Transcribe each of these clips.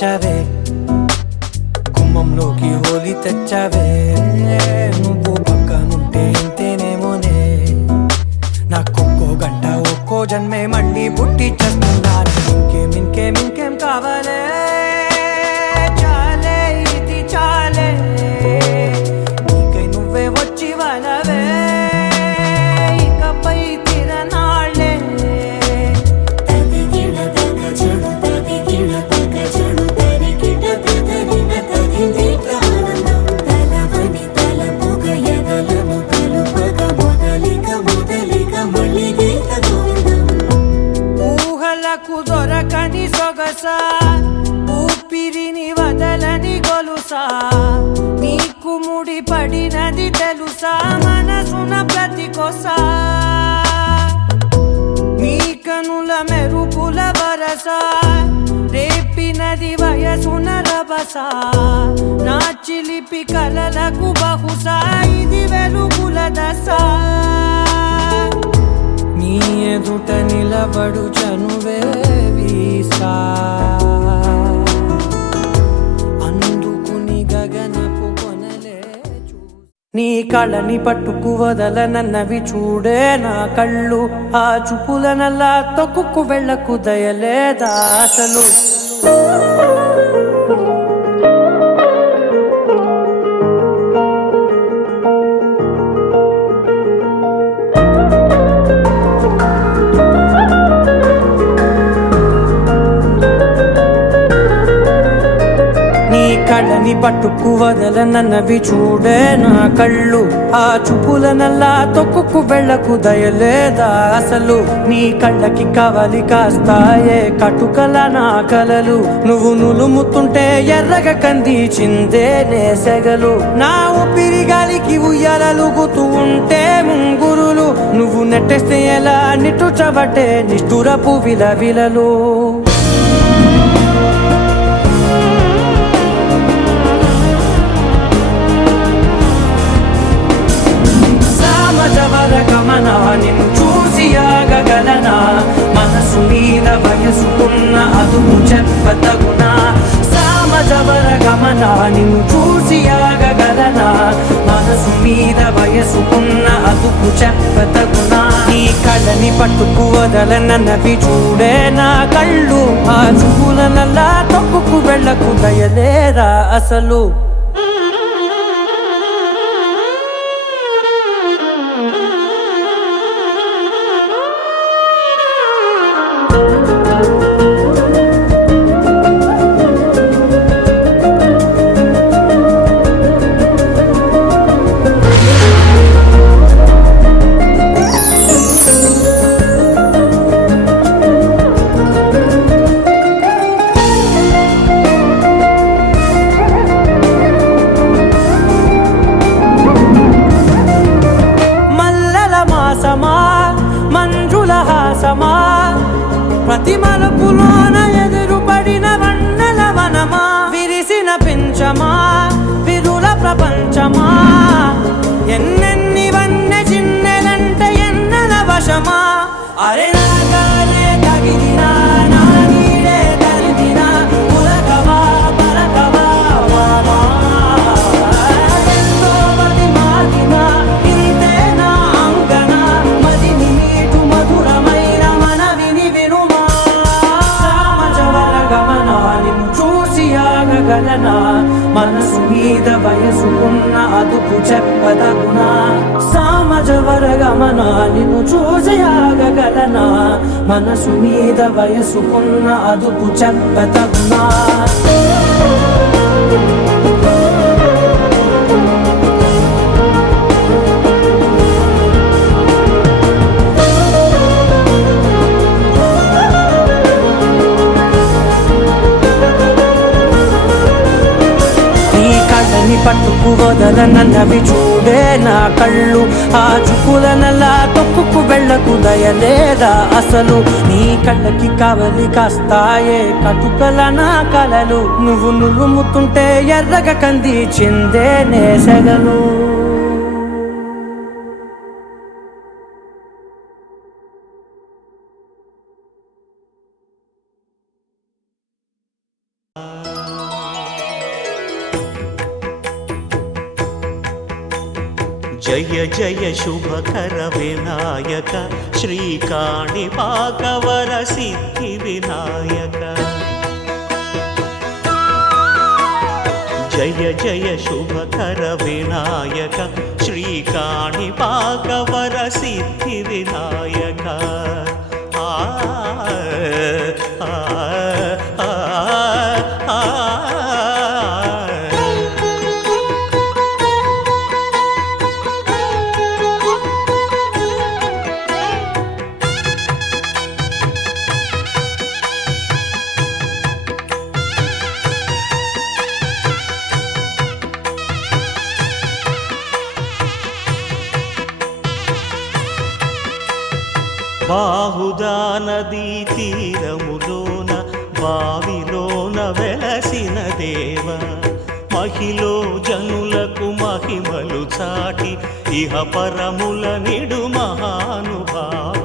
పెంచావే, గుమ్మంలోకి హోలీ తెచ్చావే. నువ్వు పక్కనుంటే ఇంతేనేమోనే, నాకొక్కో గంట ఒక్కో జన్మే మళ్ళీ పుట్టి చేస్తున్నాను. ఇంకేం ఇంకేం ఇంకేం కావాలే, చాలే ఇది చాలే, నీకై నువ్వే వచ్చి వలవే, ఇకపై తిరనాళ్ళే. ఊహలకు దొరకని సొగసా, ఊపిరిని వదలని గొలుసా, నీకు ముడి పడినది తెలుసా, మనసున ప్రతి కొసా, నీ కనుల మెరుపుల వరసా, రేపినది వయసున రభసా, నా చిలిపి కలలకు బహుశా ఇది వెలుగుల దశ. నీ ఎదుట నిలబడు చనువే వీసా, అందుకుని గగనపు కొనలే నీ కళని పట్టుకు వదలనన్నవి చూడే నా కళ్ళు, ఆ చూపులనల్లా తొక్కుకు వెళ్ళకు దయలేదా అసలు. కళ్ళని పట్టుకు వదలనన్నవి చూడే నా కళ్ళు, ఆ చూపులనల్లా తొక్కుకు వెళ్ళకు దయలేదా అసలు. నీ కళ్ళకి కవలి కాస్తాయే కటుకల నా కలలు, నువ్వు నులుముతుంటే ఎర్రగ కందిచిందే నేసెగలు. నా ఊపిరి గాలికి ఉయ్యాలలుగుతూ ఉంటే ముంగురులు, నువ్వు నెట్టేస్తే ఎలా నిట్టుచబట్టే నిష్ఠురపు విలవిలలు. గమనా నిన్ను చూసి ఆగగలనా, మనసు మీద వయసుకున్న అదుపు చెప్పతగునా. సామజవర గమనా నిన్ను చూసి ఆగగలనా, మనసు మీద వయసుకున్న అదుపు చెప్పతగునా. నీ కళ్ళని పట్టుకు వదలనన్నవి చూడే నా కళ్ళు, ఆ చూపులనల్లా తొక్కుకు వెళ్ళకు దయలేరా అసలు. మంజుల హాసమా, ప్రతి మలుపులోన ఎదురుపడిన వన్నెల వనమా, విరిసిన పించమా విరుల ప్రపంచమా, ఎన్నెన్ని వన్నె చిన్నెలంటే ఎన్నెల వశమా. అరే నాగాలే తగిలినా, నా నీడే తరిమినా, ఉలకవా పలకవా మామా, ఎంతో మతి మాగినా ఇంతే నా అంగన, మదిని నీటు మధురమైన మనవిని వినుమా. సామజవర గమనా నిన్ను చూసి ఆగగలనా, మనసు మీద వయసుకున్న అదుపు చెప్పదగునా. సామజవర గమనా నిన్ను చూసి ఆగగలనా, మనసు మీద వయసుకున్న అదుపు చెప్పదగునా. పట్టుకు వదలనన్నవి చూడే నా కళ్ళు, ఆ చూపులనల్లా తొక్కుకు వెళ్ళకు దయలేదా అసలు. నీ కళ్ళకి కవలి కాస్తాయే కటుకల నా కలలు, నువ్వు నులుముతుంటే ఎర్రగ కందిచిందే నేసెగలు. జయ జయ శుభకర వినాయక శ్రీకాణిపాకవర సిద్ధి వినాయక జయ జయ శుభకర వినాయక శ్రీకాణిపాకవర సిద్ధి వినాయక బాహుదా నదీ తీరములోన బావిలోన వెలసిన దేవ మహిలో జనులకు మహిమలు చాటి ఇహ పరముల నిడు మహానుభావ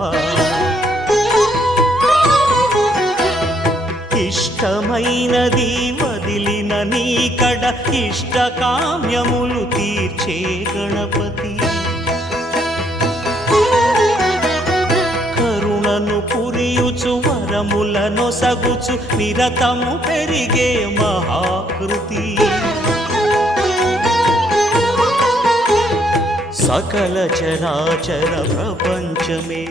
ఇష్టమైనది వదిలిన నీకడ ఇష్ట కామ్యములు తీర్చే గణపతి కరుణను పురియుచు వరములను సగుచు నిరతము పెరిగే మహాకృతి సకల చరాచర ప్రపంచమే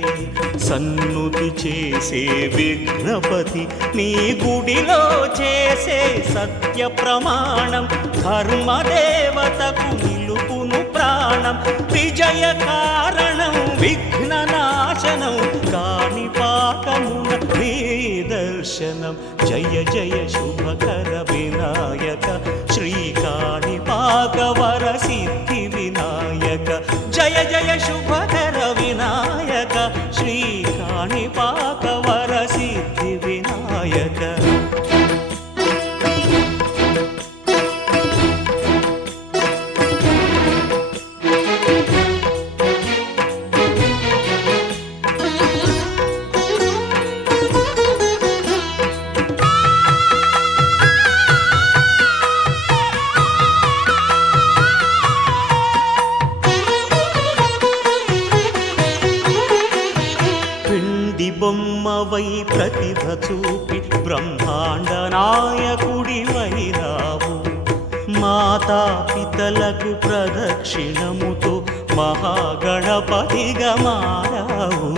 సన్నుతి చేసే విఘ్నపతి నీ గుడిలో చేసే సత్య ప్రమాణం ధర్మదేవతకు నిలుపును ప్రాణం విజయ కారణం విఘ్న నాశనం కాణిపాకమున నీ దర్శనం జయ జయ శుభకర వినాయక శ్రీకాణిపాకవర సిద్ధి వినాయక జయ జయ శుభకర వినాయక శ్రీకాణిపాకవర సిద్ధి వినాయక బొమ్మవై ప్రతిభ చూపి బ్రహ్మాండ నాయకుడి వైరావు మాతా పితలకు ప్రదక్షిణముతో మహాగణపతిగా మారావు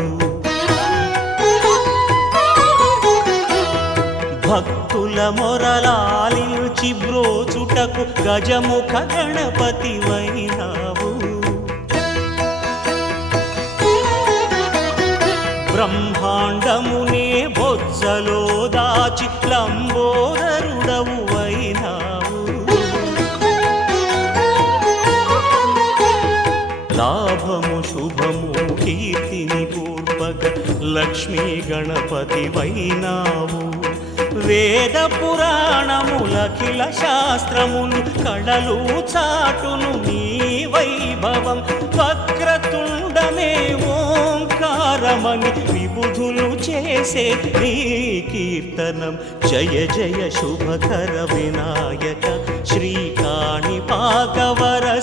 భక్తుల మొరలాలించి బ్రోచుటకు గజముఖ గణపతి వైనావు బ్రహ్మాండమునే బొజ్జలో దాచి లంబోదరుడవు అయినావు లాభము శుభము కీర్తిని పూర్వక లక్ష్మీ గణపతి వైనావు వేద పురాణములఖిల శాస్త్రములు కళలు చాటును నీ వైభవం వక్రతుండమే ఓంకారమని విబుధులు చేసే నీ కీర్తనం జయ జయ శుభకర వినాయక శ్రీకాణిపాకవర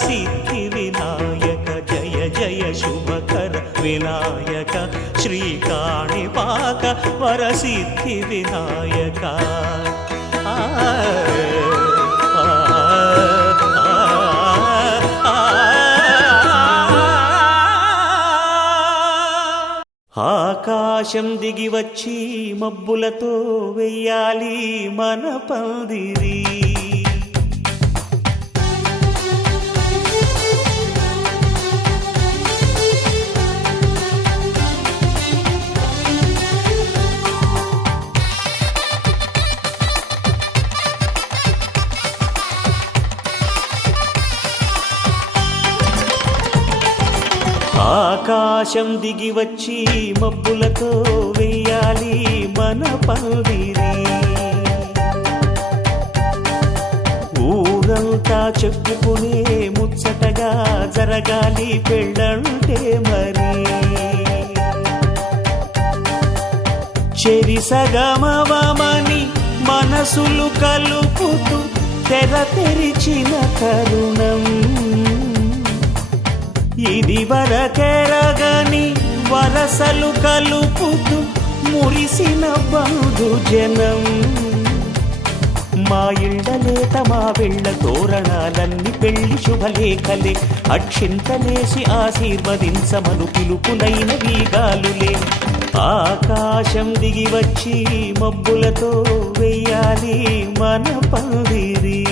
సిద్ధి వినాయక జయ జయ శుభకర వినాయక శ్రీకాణిపాకవర సిద్ధి వినాయక ఆకాశం దిగి వచ్చి మబ్బులతో వెయ్యాలి మన పందిరి ఆకాశం దిగి వచ్చి మబ్బులతో వెయ్యాలి మన పందిరి ఊరంతా చెప్పుకునే ముచ్చటగా జరగాలి పెళ్ళంటే మరి చెరి సగమవమని మనసులు కలుపుతూ తెర తెరిచిన తరుణం ఇది వరకెరగని వరసలు కలుపుతూ మురిసిన బంధు జనం. మా ఇళ్ళలేత మా వెళ్ళ తోరణాలన్నీ పెళ్లి శుభలేఖలే. అక్షింతలేసి ఆశీర్వదించమను పిలుపులైన వీగాలులే. ఆకాశం దిగి వచ్చి మబ్బులతో వెయ్యాలి మన పందిరి.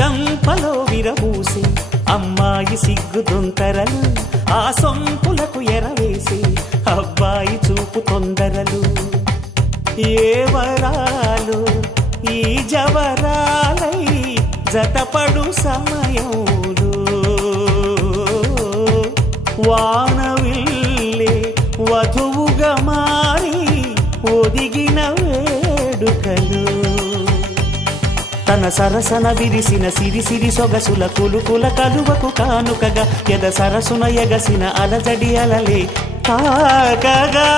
చంపలో విరబూసి అమ్మాయి సిగ్గు దొంతరలు. ఆ సొంపులకు ఎరవేసి అబ్బాయి చూపు తొందరలు. ఏ వరాలు ఈ జవరాలై జతపడు సమయంలో వానవిల్లే వధువుగా మారి ఒదిగిన వేడుకలు. తన సరసన విరిసిన సిరిసిరి సొగసుల కులుకుల కలువకు కానుకగా ఎద సరసున ఎగసిన అలజడి అలలే తాకగా.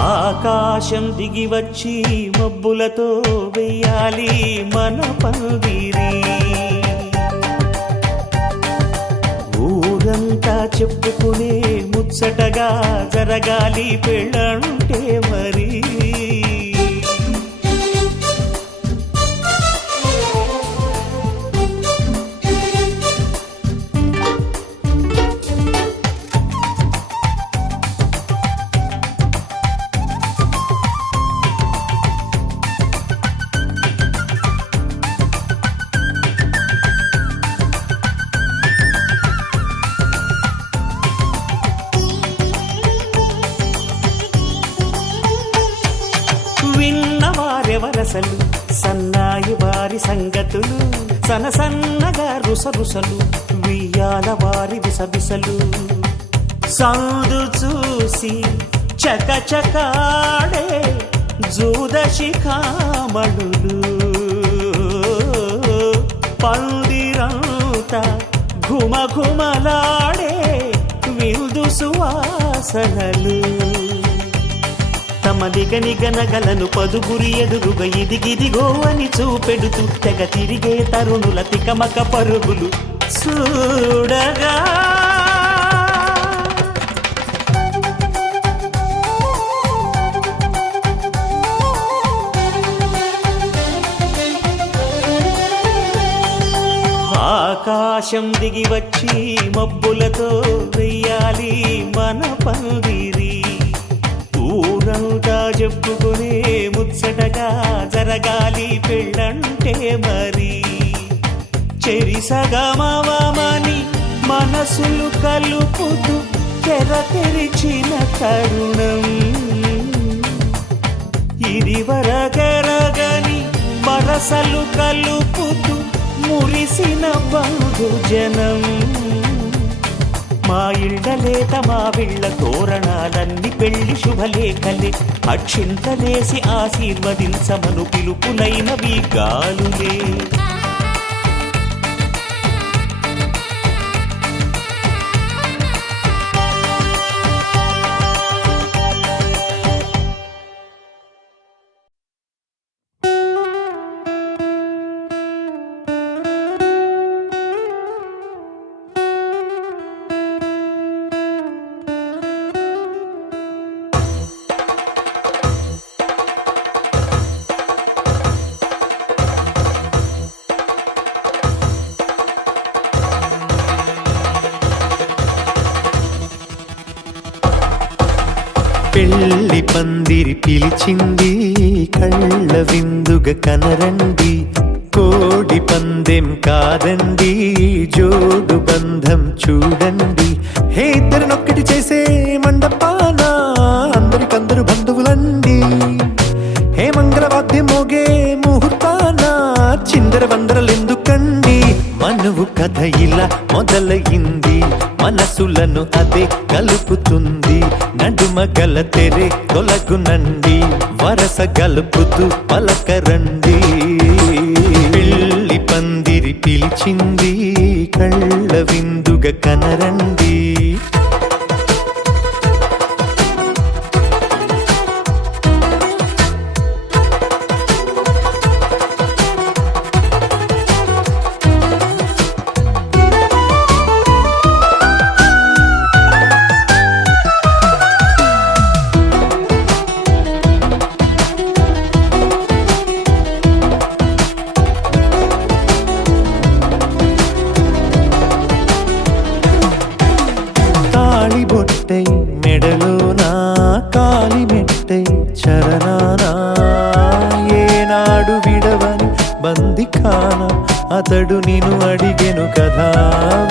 ఆకాశం దిగి వచ్చి మబ్బులతో వెయ్యాలి మన పందిరి. ఊరంతా చెప్పుకునే ముచ్చటగా జరగాలి పెళ్ళంటే మరి. విన్నవారెవరసలు సన్నాయి వారి సంగతులు. సనసన్నగా రుసరుసలు వియ్యాల వారి విసవిసలు. సౌదు చూసి చకచకాడే జూదశిఖామణులు. పందిరంతా ఘుమఘుమలాడే విందు సువాసనలు. తమ నిగనిగనగలను పదుగురి ఎదురుగా ఇదిగిదిగో అని చూపెడుతూ తెగ తిరిగే తరుణుల తికమక పరుగులు చూడగా. ఆకాశం దిగి వచ్చి మబ్బులతో వెయ్యాలి మన పందిరి. ఊరంతా చెప్పుకునే ముచ్చటగా జరగాలి పెళ్ళంటే మరి. చెరిసగమవమని మనసులు కలుపుతూ తెర తెరిచిన తరుణం. ఇది వరకెరగని వరసలు కలుపుతూ మురిసిన బంధు జనం. మా ఇళ్ళలేత మా వీళ్ళ తోరణాలన్నీ పెళ్లి శుభలేఖలే. అక్షింతలేసి ఆశీర్వదించమను పిలుపులైనవి గాలులే. పెళ్లి పందిరి పిలిచింది కళ్ళ విందుగా కనరండి. కోడి పందెం కాదండి జోడు బంధం చూడండి. హే ఇద్దరినొక్కటి చేసే మండపాన అందరికందరు బంధువులండి. హే మంగళవాద్యం మోగే ముహూర్తాన చిందర వందరలెందుకండి. కథ ఇలా మొదలయింది, మనసులను అదే కలుపుతుంది. నడుమ గల తెరే తొలగునండి, వరస గలుపుతూ పలకరండి. పెళ్లి పందిరి పిలిచింది, కళ్ళ విందుగా కనరండి. బొట్టై మెడలోనా కాలి మెట్టై చరణానా, ఏనాడు విడవని బందిఖాన అతడు నిన్ను అడిగెను కదా.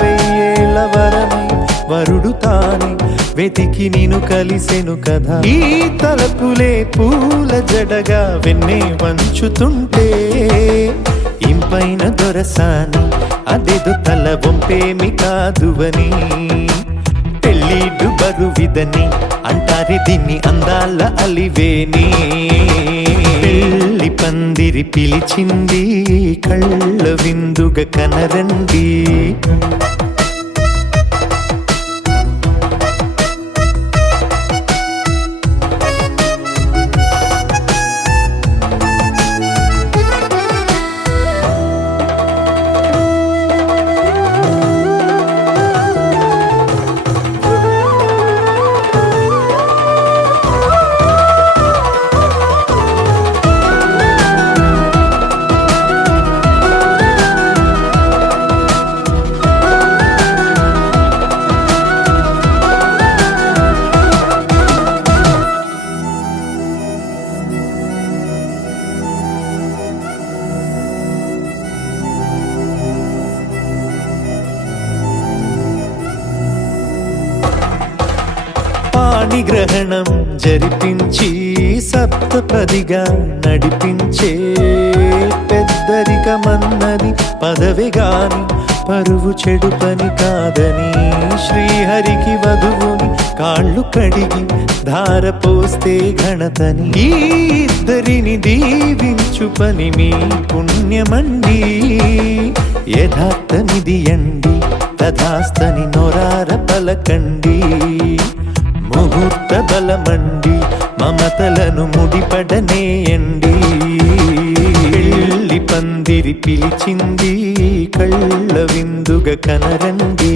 వెయ్యేళ్ళ వరమై వరుడు తానే వెతికి నిన్ను కలిసెను కదా. ఈ తలపులే పూల జడగా వెన్నే వంచుతుంటే, ఇంపైన దొరసాని అదేదో తల వంపేమి కాదువని. పెళ్ళిడు బరువిదని అంటారే దీన్ని అందాల అలివేని. పెళ్లి పందిరి పిలిచింది, కళ్ళ విందుగా కనరండి. పాణిగ్రహణం జరిపించి సప్తపదిగా నడిపించే, పెద్దరికమన్నది పదవి గాని పరువు చెడు పని కాదని. శ్రీహరికి వధువుని కాళ్ళు కడిగి ధార పోస్తే ఘనతని. ఈ ఇద్దరిని దీవించు పని మీ పుణ్యమండి. యథార్థమిది అండి, తథాస్తని నొరార పలకండి. ముహూర్త బలమండి, మమతలను ముడిపడనేయండి. పెళ్లి పందిరి పిలిచింది, కళ్ళ విందుగా కనరండి.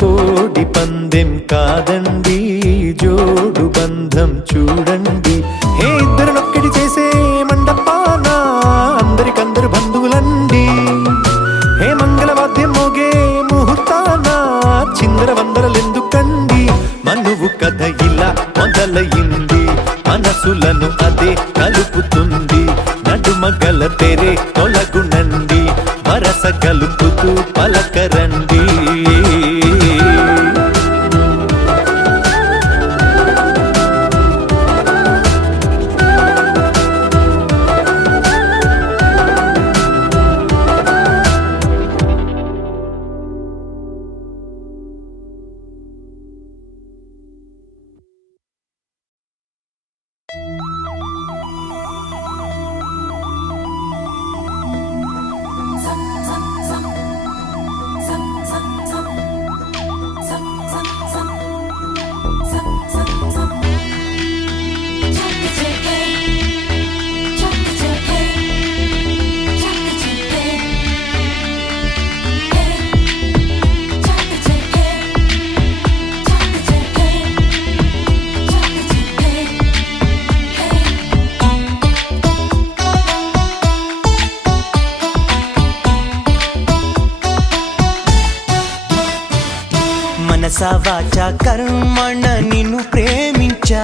కోడి పందెం కాదండి, జోడు బంధం చూడండి. ఏ ఇద్దరునొక్కడి చేసే మండపాన అందరికందరు బంధువులండి. హే మంగళవాద్యం మోగే ముహూర్తాన చిందర వందరలెందుకండి. మనువు కథ ఇలా మొదలయింది, మనసులను అదే కలుపుతుంది. నడుమ గల తెరే తొలగునండి, వరస కలుపుతూ పలకరండి. మనసా వాచా కర్మణ నిన్ను ప్రేమించా,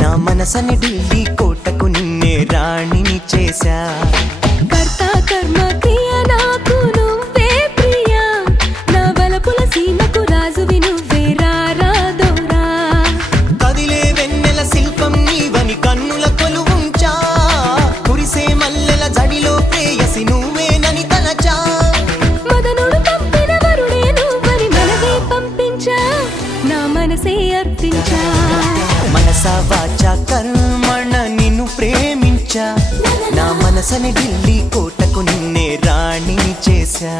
నా మనసని ఢిల్లీ కోటకు నిన్నే రాణిని చేశా. కర్త కర్మ క్రియ నాకు నువ్వే ప్రియా, నా బలపుల సీమకు రాజువి నువ్వే రారాదోరా. కదిలే వెన్నెల శిల్పం నీవని కన్నుల కొలువుంచా, కురిసే మల్లెల జడిలో ప్రేయసి నువ్వేనని తలచా. మదనుడు పంపిన నా మనసే అర్పించా మనసా వాచా కర్మణ నిన్ను ప్రేమించా నా మనసని ఢిల్లీ కోటకు నిన్నే రాణిని చేశా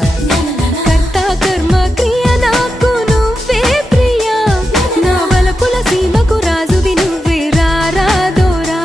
కర్త కర్మ క్రియ నాకు నువ్వే ప్రియా నా వలపుల సీమకు రాజువి నువ్వే రారాదోరా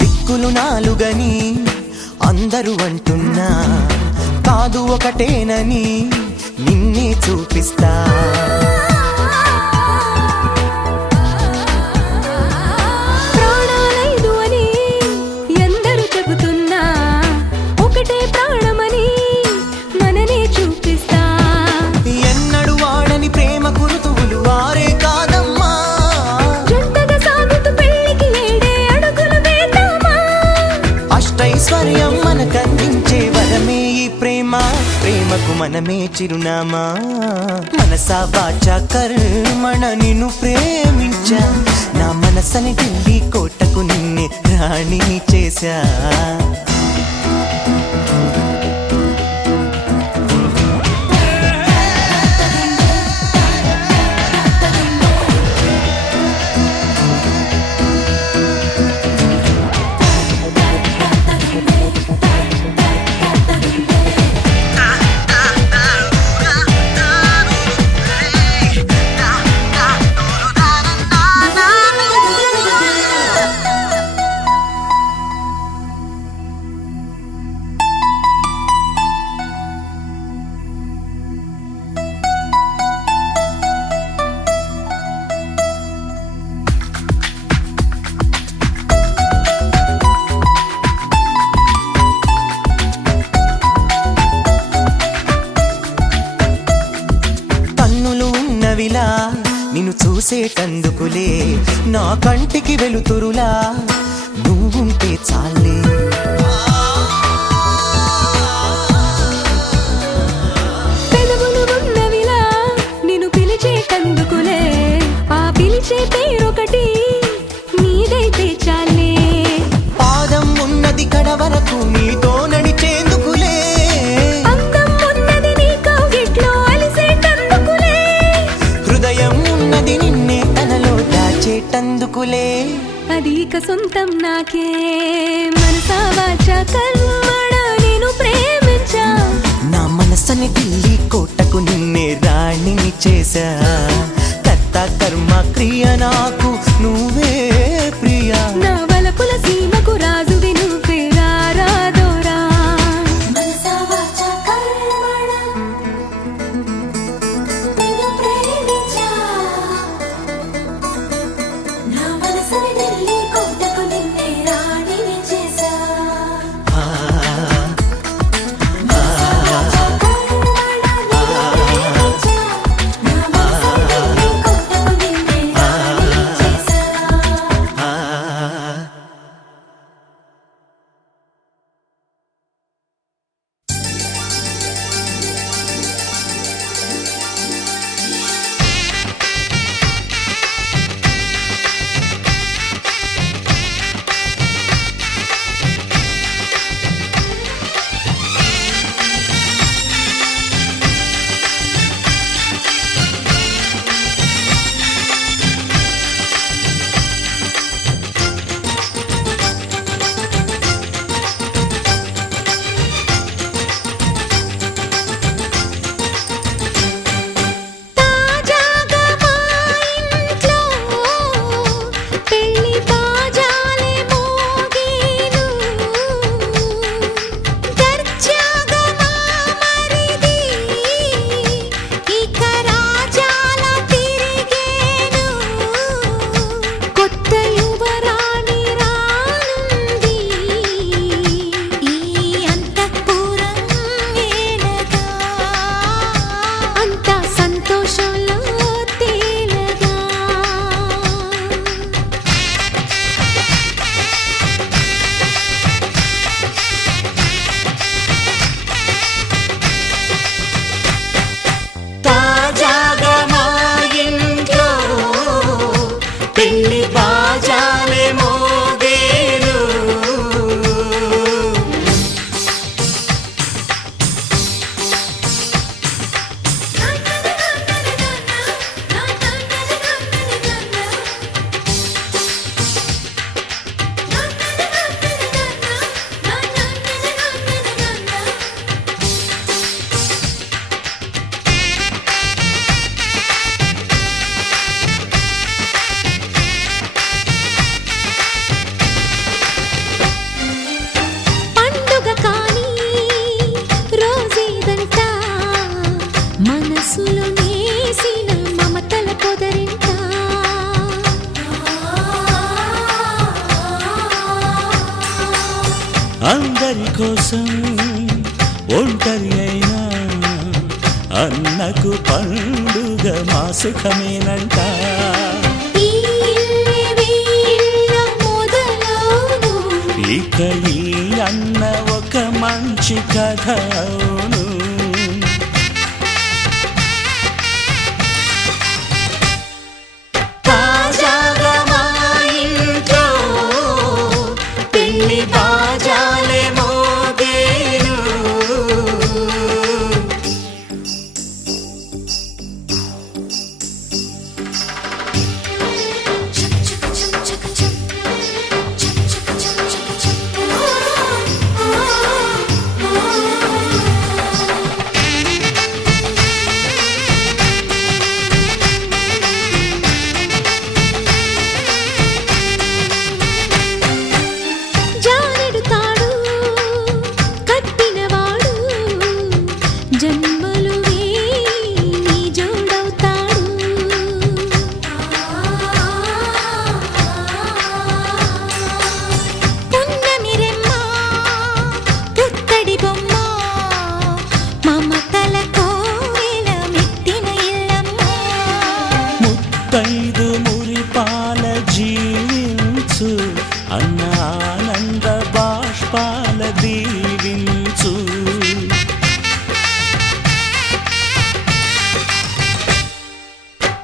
దిక్కులు నాలుగని అందరూ అంటున్నా కాదు ఒకటేనని నిన్నే చూపిస్తా ప్రాణాలైదు అని ఎందరూ చెబుతున్నా ఒకటే ప్రాణమని మననే చూపిస్తా ఎన్నడు వాడని ప్రేమ కురుతువులు వారే కాదమ్మా జంటగా సాగుతూ పెళ్లికి ఏడే అడుగులు వేద్దామా అష్టైశ్వర్యం మనకందించే వరమే ఈ ప్రేమ ప్రేమకు మనమే చిరునామా మనసా వాచా కర్మణ నిన్ను ప్రేమించా నా మనసని ఢిల్లీ కోటకు నిన్నే రాణిని చేశా కన్నులు ఉన్నవిలా నిన్ను చూసేటందుకులే నా కంటికి వెలుతురులా నువ్వుంటే చాలే పెదవులు ఉన్నవిలా నిన్ను పిలిచేటందుకులే ఆ పిలిచే పేరొకటి నీదైతే చాలే పాదం ఉన్నది కడ వరకు నీతో నడిచేందుకులే అందం ఉన్నది నీ కౌగిట్లో అలిసేటందుకులే హృదయం ఉన్నది నిన్నే తనలో దాచేటందుకులే అది ఇక సొంతం నాకే మనసా వాచా కర్మణ నేను ప్రేమించా నా మనసని ఢిల్లీ కోటకు నిన్నే రాణిని చేశా కర్త కర్మ క్రియ నాకు నువ్వే ప్రియా నా వలపుల సీమకు రాజువి నువ్వే రారాదోరా మనసా వాచా కర్మణ నేను ప్రేమించా నా మనసని ఢిల్లీ కోటకు నిన్నే రాణిని చేశా ఆ పెళ్లి బాజాలే మోగేను పండుగ కానీ రోజేదంట మనసులో నేసిన మమతల పొదరింట అందరి కోసం ఒంటరి అయినా అన్నకు పండుగ మా సుఖమేనంట ఈ ఇల్లే వీళ్ళ మొదలవును ఇక ఈ అన్న ఒక మంచి కథ అవును తాజాగా మా ఇంట్లో పెళ్లి బాజాలే మోగేను జానెడు తాడు కట్టినవాడు జన్మలు వేయి జోడవుతాడు పున్నమి రెమ్మ పుత్తడి బొమ్మ మమతల కోవెల మెట్టిన ఇల్లమ్మ ముత్తైదు మురిపాల జీవించు అన్న ఆనంద బాష్పాల దీవించు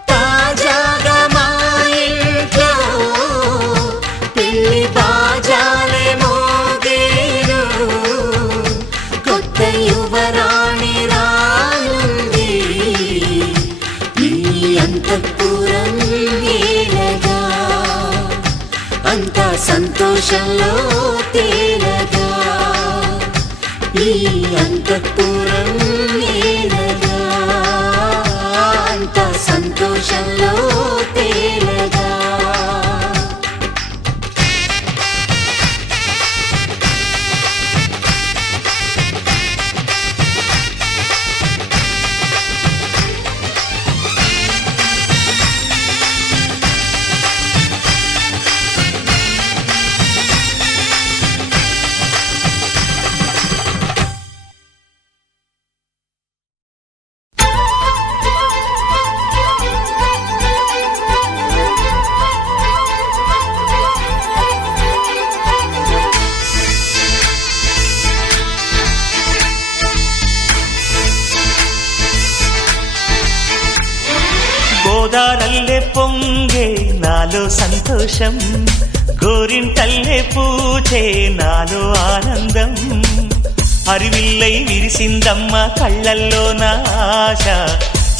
తాజాగా మా ఇంట్లో పెళ్లి బాజాలే మోగేను కొత్త యువరాణి రానుంది ఈ అంతఃపురం ఏలగా అంతా సంతోషంలో తేలగా ఈ అంతఃపురం ఏలగా అంతా సంతోషంలో తేలగా గోదారల్లే పొంగే నాలో సంతోషం గోరింటల్లే పూచే నాలో ఆనందం హరివిల్లై విరిసిందమ్మ కళ్ళల్లో నా ఆశ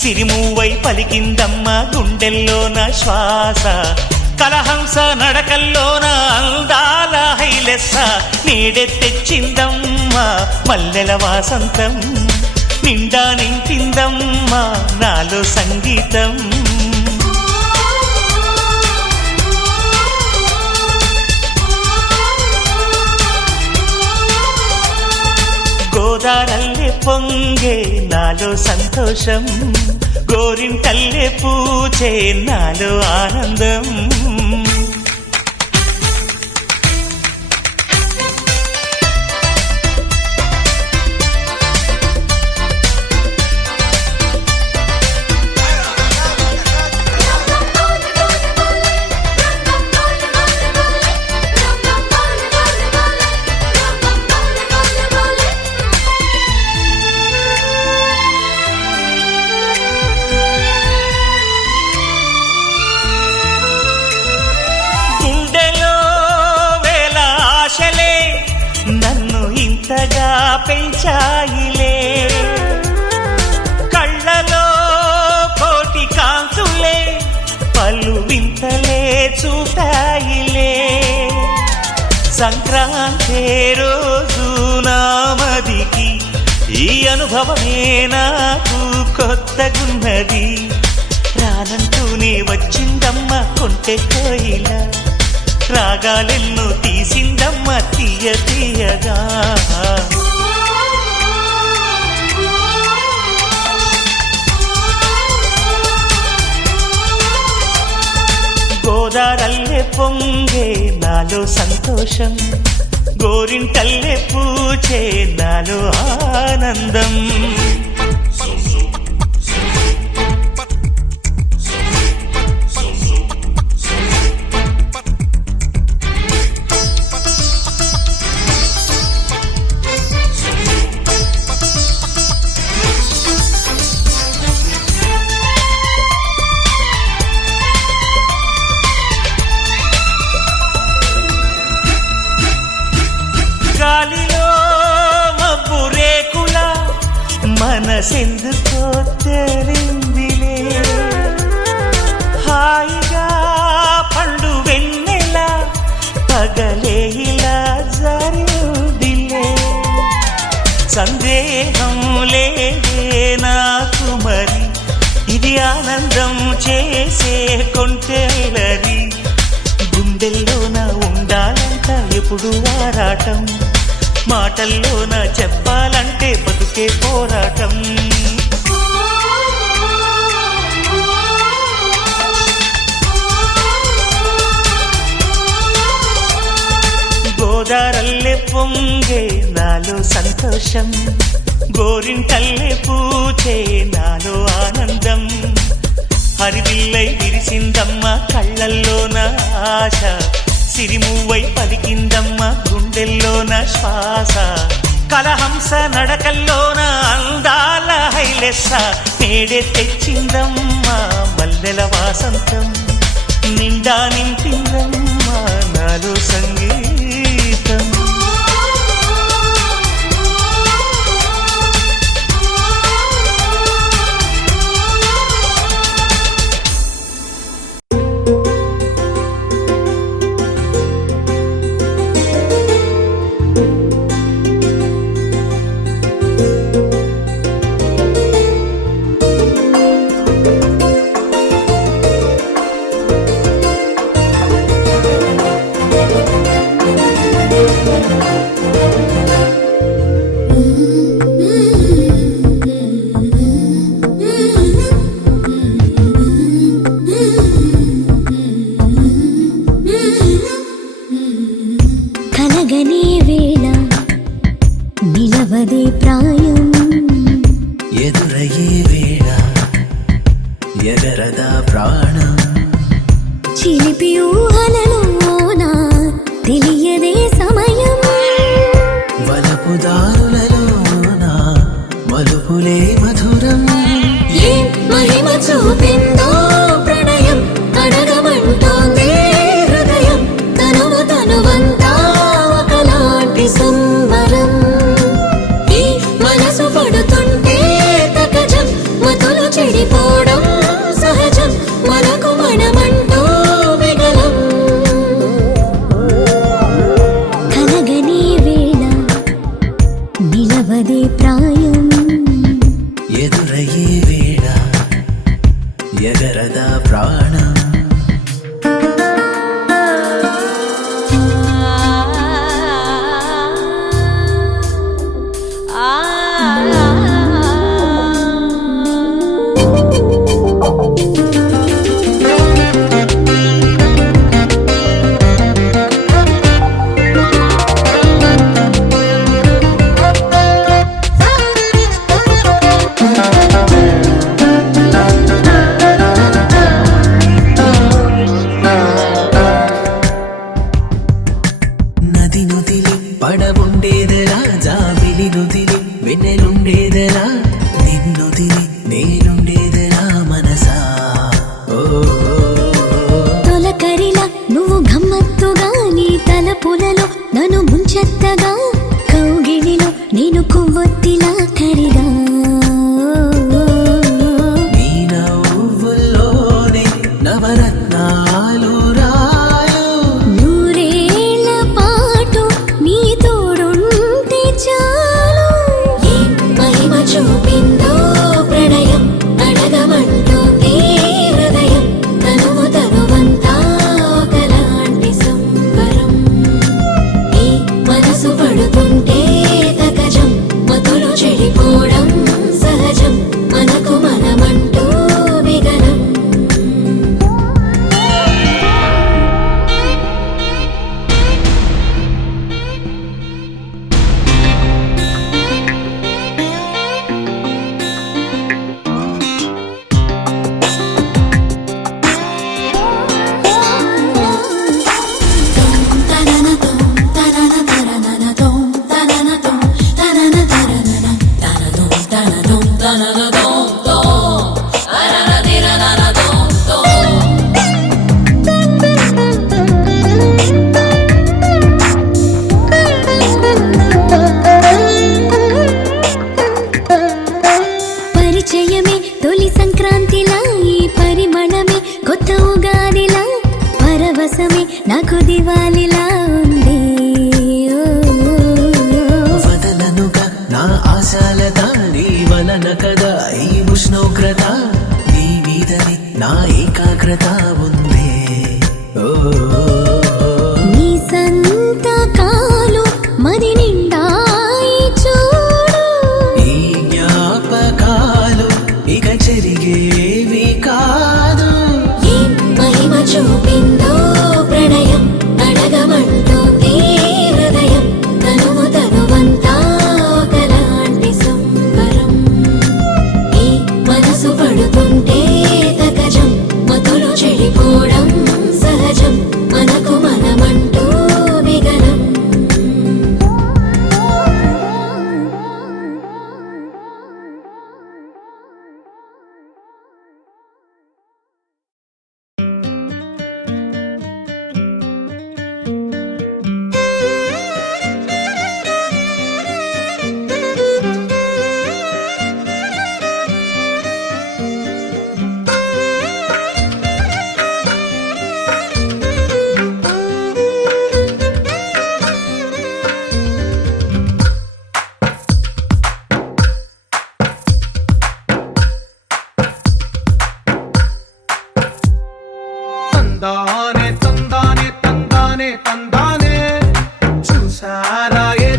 సిరిమూవై పలికిందమ్మ గుండెల్లో నా శ్వాస కలహంస నడకల్లోన అందాల హైలెస్స నీడే తెచ్చిందమ్మ మల్లెల వాసంతం నిండా నింపిందమ్మా నాలో సంగీతం గోదారల్లే పొంగే నాలో సంతోషం గోరింటల్లే పూచే నాలో ఆనందం నన్ను ఇంతగా పెంచాయిలే కళ్ళలో కోటి కాంతులే పలు వింతలే చూపాయిలే సంక్రాంతి రోజు నామదికి ఈ అనుభవమే నాకు కొత్తగున్నది రానంటూనే వచ్చిందమ్మ కొంటె కోయిల రాగాలెన్నో తీసిందమ్మ తీయ తీయగా గోదారల్లే పొంగే నాలో సంతోషం గోరింటల్లే పూచే నాలో ఆనందం గాలిలో మబ్బు రేకుల మనసెందుకో తెలిందిలే హాయిగా పండు వెన్నెల పగలే ఇలా జరిదిలే సందేహం లేదే నాకు మరి ఇది ఆనందం చేసే కొంటెలరి గుండెల్లోన ఉండాలంట ఎప్పుడు ఆరాటం మాటల్లోన చెప్పాలంటే బతుకే పోరాటం గోదారల్లే పొంగే నాలో సంతోషం గోరింటల్లే పూచే నాలో ఆనందం హరివిల్లై విరిసిందమ్మ కళ్ళల్లోన ఆశ సిరిమువై పలికిందమ్మ గుండెల్లోన శ్వాస కలహంస నడకల్లోన అందాల హైలెస్స నేడే తెచ్చిందమ్మ మల్లెల వాసంతం నిండా నింపిందమ్మ నాలో సంగీతం కలగనే వేళ నిలవదే ప్రాయం ఎదురయ్యే వేళ ఎగరదా ప్రాణం చిలిపి ఊహలలోన తెలియదే సమయం వలపు దారులలోన మలుపులే మధురం ఏ మహిమ చూపిందో ప్రణయం అడగమంటోందే హృదయం తనువు తనువంతా ఒకలాంటి సంబరం ఈ మనసు పడుతుంటే తకజం మతులు చెడిపోవడం సహజం మనకు మనమంటూ విగలం కలగనే వేళ నిలవదే ప్రాయం ఎదురయ్యే వేళ ఎగరదా ప్రాణం నది నుదిలి పడవుండేదలా జాబిలి నుదిలి వెన్నెలుండేదలా నిన్నుదిలి నేనుండేదలా మనసా ఓ తొలకరిలా నువ్వు గమ్మత్తుగా నీ తలపులలో నన్ను ముంచెత్తగా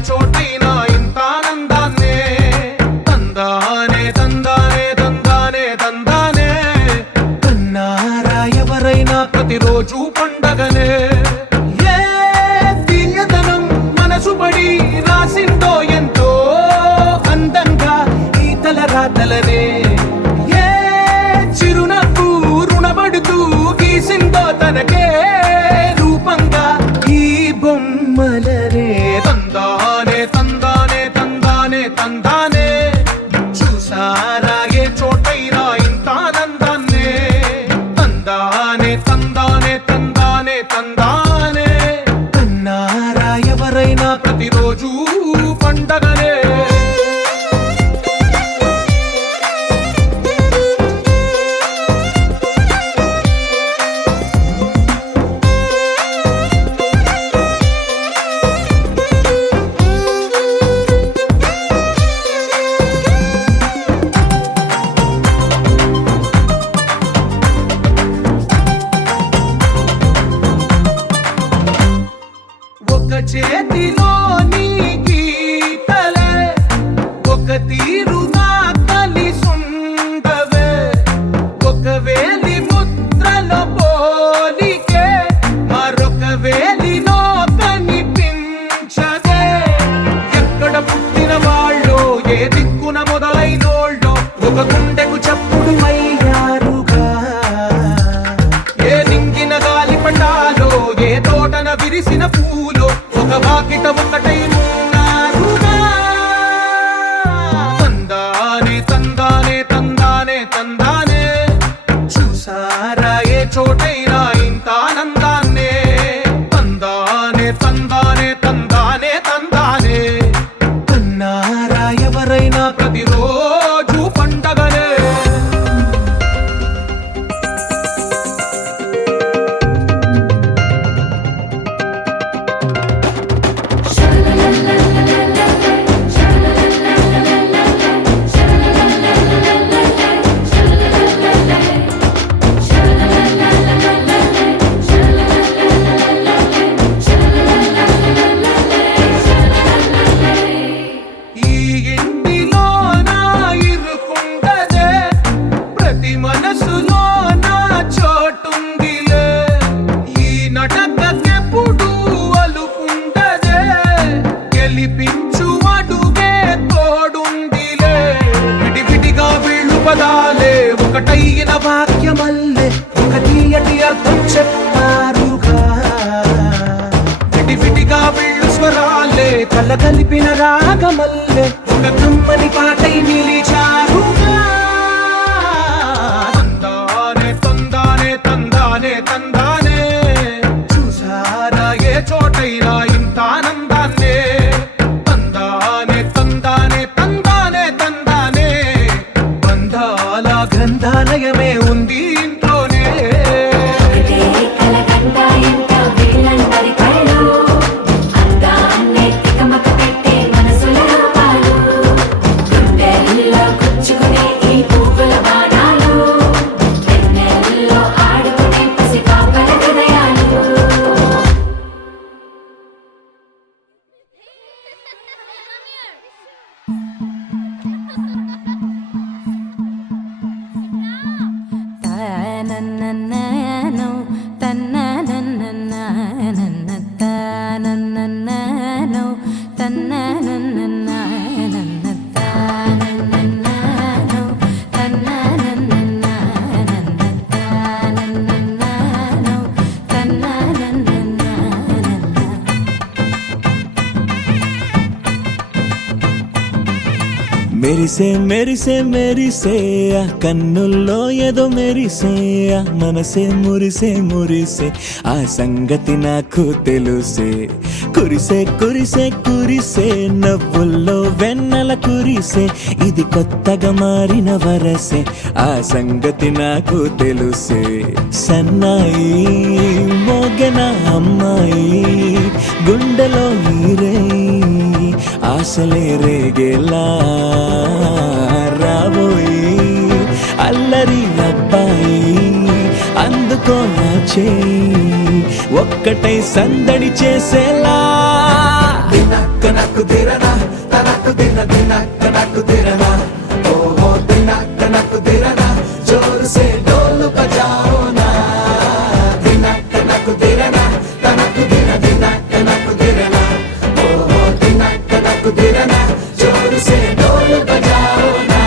చోటైనా ఇంత ఆనందాన్నే తందానే తందానే తందానే తందానే కన్నారా ఎవరైనా ప్రతిరోజు పండగనే ఏ తీయదనం మనసు పడి రాసిందో ఎంతో అందంగా ఈ తలరాతలనే ఏ చిరునవ్వు రుణపడుతూ గీసిందో తనకే రూపంగా ఈ బొమ్మలనే తందానే తందానే తందానే తందానే చూసారా ఏ చోటైనా ఇంత ఆనందాన్నే తందానే తందానే తందానే తందానే కన్నారా ఎవరైనా ప్రతిరోజు పండగనే ఒక చేతిలో నీ గీతలే ఒక తీరుగా కలిసుండవే ఒక వేలి ముద్రలో పోలికే మరొక వేలిలో కనిపించదే ఎక్కడ పుట్టిన వాళ్ళో ఏ దిక్కున మొదలైనోళ్ళో ఒక గుండెకు చప్పుడు అయ్యారుగా ఏ నింగిన గాలి పటాలో ఏ తోటన విరిసిన పూలో ఒక వాకిట ఒకటై ఉన్నారుగా తందానే తందానే తందానే తందానే చూసారా ఏ చోటైనా ఇంత ఆనందాన్నే తందానే తందానే తందానే తందానే కన్నారా ఎవరైనా ప్రతిరోజు పండగనే ఈ ఇంటిలో నా ఇరుకుండదే ప్రతి మనసులో నా చోటుందిలే ఈ నటకెప్పుడు అలుకుండదే గెలిపించు అడుగే తోడుందిలే విడివిడిగా వీళ్ళు పదాలే ఒకటైన వాక్యమల్లే ఒక తీయటి అర్థం చెప్పారుగా విడివిడిగా వీళ్ళు స్వరాలే కల కలిపిన రాగమల్లే ఒక కమ్మని పాటై నిలిచారుగా తందానే తందానే తందానే తందానే చూసారా ఏ చోటైనా ఇంత ఆనందాన్నే తందానే తందానే తందానే తందానే బంధాల గ్రంథాలయమే ఉంది ఇంట్లోనే మెరిసే మెరిసే మెరిసే ఆ కన్నుల్లో ఏదో మెరిసే ఆ మనసే మురిసే మురిసే ఆ సంగతి నాకు తెలుసే కురిసే కురిసే కురిసే నవ్వుల్లో వెన్నెల కురిసే ఇది కొత్తగా మారిన వరసే ఆ సంగతి నాకు తెలుసే సన్నాయి మోగెన అమ్మాయి గుండెలో ఈరే ఆశలే రేగేలా రాబోయి అల్లరి అబ్బాయి అందుకో నా చేయి ఒక్కటై సందడి చేసేలా దినక్క నక్కు దిరనా తనకు దిన దినక్క నక్కు దిరనా ఓహో దినక్క నక్కు దిరనా జోరు సే డోలు బజాओ నా దినక్క నక్కు దిరనా తనకు దిన దినక్క నక్కు దిరనా ఓహో దినక్క నక్కు దిరనా జోరు సే డోలు బజాओ నా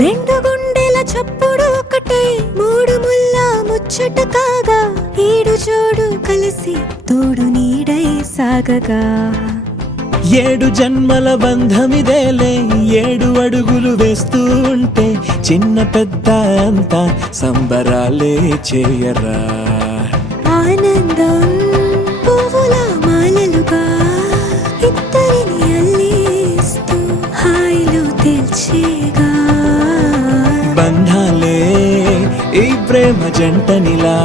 రెండు గుండెల చప్పుడు ఒకటే మూడు ముల్ల ముచ్చట కాగా ఈడు జోడు కలిసి తోడు నీడై సాగగా ఏడు జన్మల బంధమిదేలే ఏడు అడుగులు వేస్తూ ఉంటే చిన్న పెద్ద అంతా సంబరాలే చేయరా ఆనందం పువ్వుల మాలలుగా ఇద్దరిని అల్లేస్తూ హాయిలో తెల్చేగా బంధాలే ఈ ప్రేమ జంటనిలా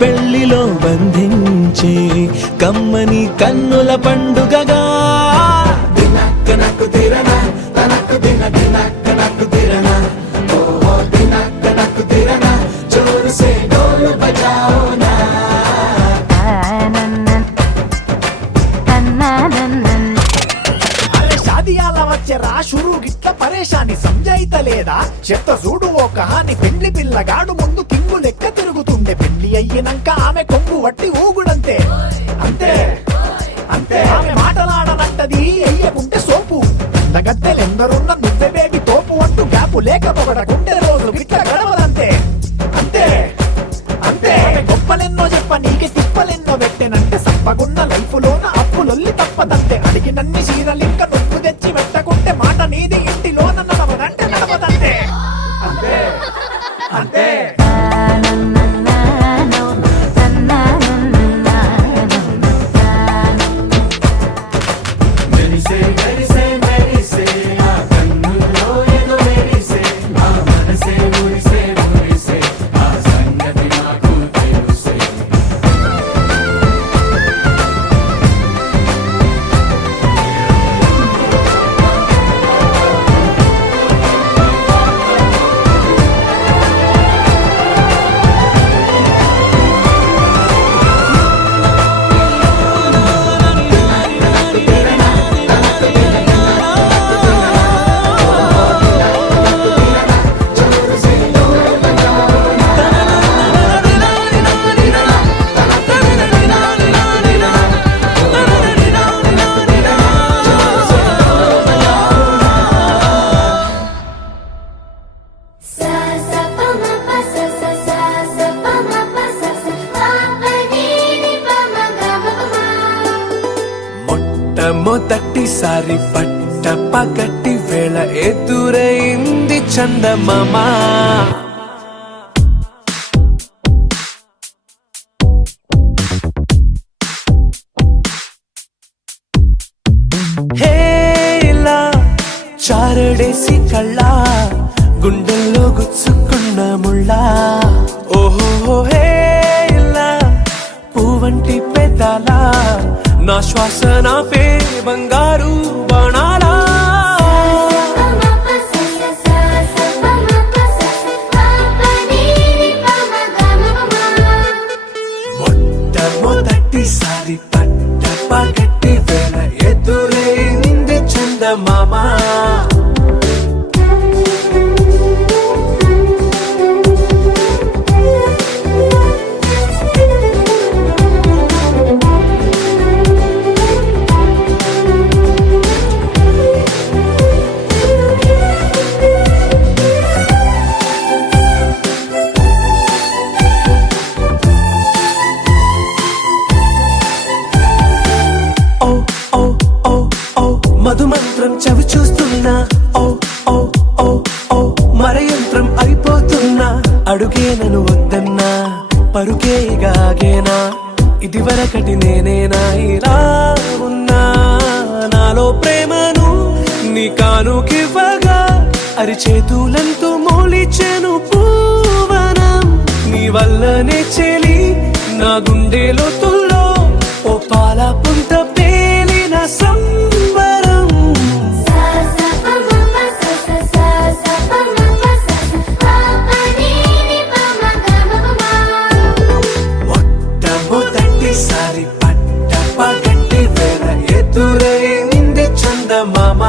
పెళ్లిలో బంధించి కమ్మని కన్నుల పండుగగా దినక్క నక్కు దిరనా తనకు దిన దినక్క నక్కు దిరనా ఓహో దినక్క నక్కు దిరనా జోరు సే డోలు బజాओ నా అరే షాదియాల వచ్చెరా షురు గిట్ల పరేషాని సంజాయితలేదా చెత్త చూడు ఓ కహాని పెండ్లి పిల్లగాడు ముందు కింగు లెక్క తిరుగుతుండే పెళ్లి అయ్యినంక ఆమె కొంగు వట్టి ఊగుడంతే అంతే అంతే ఆమె మాటలాడనంటది ఎయ్యకుంటే సోపు గద్దెలెందరున్న నువ్వే బేబీ తోపు అంటూ గ్యాపు లేక పొగడకుంటే రోజు గిట్ల గడవదంతే అంతే అంతే గొప్పలెన్నో చెప్ప నీకే తిప్పలెన్నో పెట్టెనంటే సప్పగున్న లైఫ్ లోన అప్పులొల్లి తప్పదంతే అడిగినన్ని చీరలింక నువ్వు తెచ్చి పెట్టకుంటే మాట నీది ఇంటిలోన నడవదంటే నడవదంతే అంతే అంతే మొట్టమొదటిసారి పట్ట పగటి వేళ ఎదురైంది చందమామ హేలా చారడేసి కళ్ళ గుండెల్లో గుచ్చుకున్న ముళ్ళ ఓహో హేలా పువ్వంటి పెదాల నా శ్వాస నా పే బంగారు బాణాలా మొట్టమొదటిసారి పట్ట పగటి వేళ ఎదురైంది చందమామ అడుగే నన్ను వద్దన్నా పరుకే గాగేనా ఇది వరకటి నేనేనా ఇలా ఉన్నా నాలో ప్రేమను నీ కానుకివ్వగా అరిచేతులంతో మోలిచెను పూవనం నీ వల్లనే చెలి నా గుండె లోతుల్లో ఓ పాల పుంత పేలిన సంబరం మొట్టమొదటిసారి పట్ట పగటి వేళ ఎదురైంది చందమామ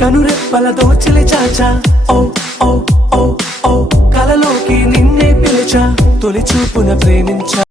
కనురెప్పల దోచిలి చాచా ఓ ఓ ఓ ఓ కలలోకి నిన్నే పిలిచా తొలి చూపున ప్రేమించా